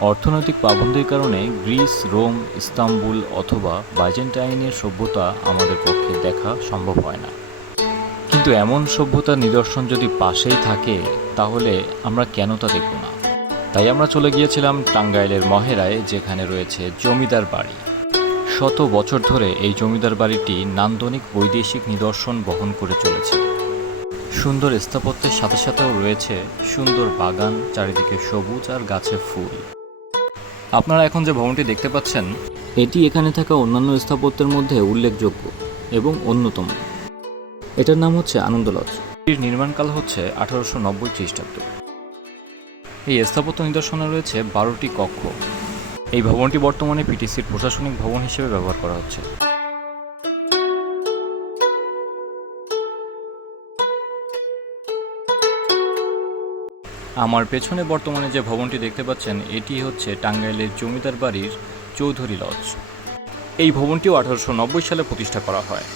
অর্থনৈতিক পাবন্দির কারণে Greece, Rome, Istanbul অথবা বাইজেন্টাইনের সভ্যতা আমাদের পক্ষে দেখা সম্ভব হয় না। কিন্তু এমন সভ্যতার নিদর্শন যদি পাশেই থাকে, তাহলে আমরা কেন তা দেখব না? তাই আমরা চলে গিয়েছিলাম টাঙ্গাইলের মহেরায়, যেখানে রয়েছে জমিদার বাড়ি। শত বছর ধরে এই জমিদার বাড়িটি নান্দনিক বৈদেশিক নিদর্শন বহন করে চলেছে। সুন্দর স্থাপত্যের সাথে সাথেও রয়েছে সুন্দর বাগান, চারিদিকে সবুজ আর গাছে ফুল। আপনারা এখন যে ভবনটি দেখতে পাচ্ছেন, এটি এখানে থাকা অন্যান্য স্থাপত্যের মধ্যে উল্লেখযোগ্য এবং অন্যতম। এটার নাম হচ্ছে আনন্দ লজ। এটির নির্মাণকাল হচ্ছে আঠারোশো নব্বই খ্রিস্টাব্দ। এই স্থাপত্য নিদর্শনে রয়েছে বারোটি কক্ষ। এই ভবনটি বর্তমানে পিটিসির প্রশাসনিক ভবন হিসেবে ব্যবহার করা হচ্ছে। আমার পেছনে বর্তমানে যে ভবনটি দেখতে পাচ্ছেন, এটি হচ্ছে টাঙ্গাইলের জমিদার বাড়ির চৌধুরী লজ এই ভবনটিও আঠারোশো নব্বই সালে প্রতিষ্ঠা করা হয়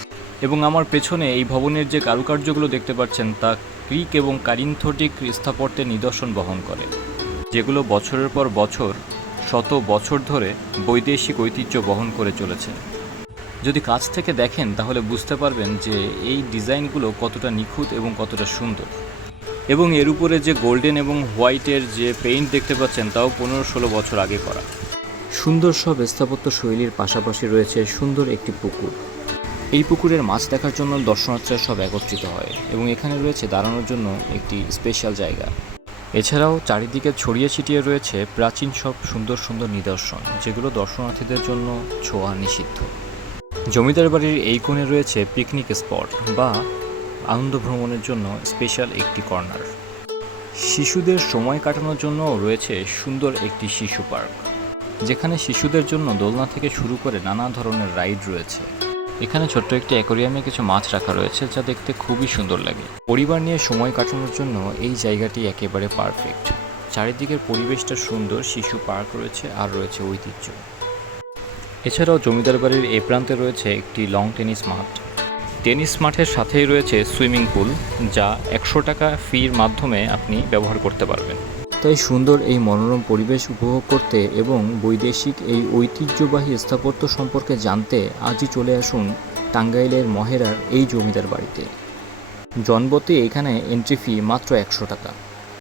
এবং আমার পেছনে এই ভবনের যে কারুকার্যগুলো দেখতে পাচ্ছেন, তা গ্রিক এবং কারিন্থটিক স্থাপত্যের নিদর্শন বহন করে, যেগুলো বছরের পর বছর, শত বছর ধরে বৈদেশিক ঐতিহ্য বহন করে চলেছে। যদি কাছ থেকে দেখেন, তাহলে বুঝতে পারবেন যে এই ডিজাইনগুলো কতটা নিখুঁত এবং কতটা সুন্দর। এবং এর উপরে যে গোল্ডেন এবং হোয়াইটের যে পেইন্ট দেখতে পাচ্ছেন, তাও পনেরো ষোলো বছর আগে করা। সুন্দর সব স্থাপত্য শৈলীর পাশাপাশি রয়েছে সুন্দর একটি পুকুর। এই পুকুরের মাছ দেখার জন্য দর্শনার্থীরা সব একত্রিত হয় এবং এখানে রয়েছে দাঁড়ানোর জন্য একটি স্পেশাল জায়গা। এছাড়াও চারিদিকে ছড়িয়ে ছিটিয়ে রয়েছে প্রাচীন সব সুন্দর সুন্দর নিদর্শন, যেগুলো দর্শনার্থীদের জন্য ছোঁয়া নিষিদ্ধ। জমিদার বাড়ির এই কোণে রয়েছে পিকনিক স্পট বা আনন্দ ভ্রমণের জন্য স্পেশাল একটি কর্নার। শিশুদের সময় কাটানোর জন্য রয়েছে সুন্দর একটি শিশু পার্ক। যেখানে শিশুদের জন্য দোলনা থেকে শুরু করে নানা ধরনের রাইড রয়েছে। এখানে ছোট্ট একটি অ্যাকোরিয়ামে কিছু মাছ রাখা রয়েছে যা দেখতে খুবই সুন্দর লাগে। পরিবার নিয়ে সময় কাটানোর জন্য এই জায়গাটি একেবারে পারফেক্ট। চারিদিকের পরিবেশটা সুন্দর, শিশু পার্ক রয়েছে আর রয়েছে ঐতিহ্য। এছাড়াও জমিদার বাড়ির এ প্রান্তে রয়েছে একটি লং টেনিস মাঠ। টেনিস মাঠের সাথেই রয়েছে সুইমিং পুল, যা একশো টাকা ফির মাধ্যমে আপনি ব্যবহার করতে পারবেন। তাই সুন্দর এই মনোরম পরিবেশ উপভোগ করতে এবং বৈদেশিক এই ঐতিহ্যবাহী স্থাপত্য সম্পর্কে জানতে আজই চলে আসুন টাঙ্গাইলের মহেরার এই জমিদার বাড়িতে। জনবতে এখানে এন্ট্রি ফি মাত্র একশো টাকা।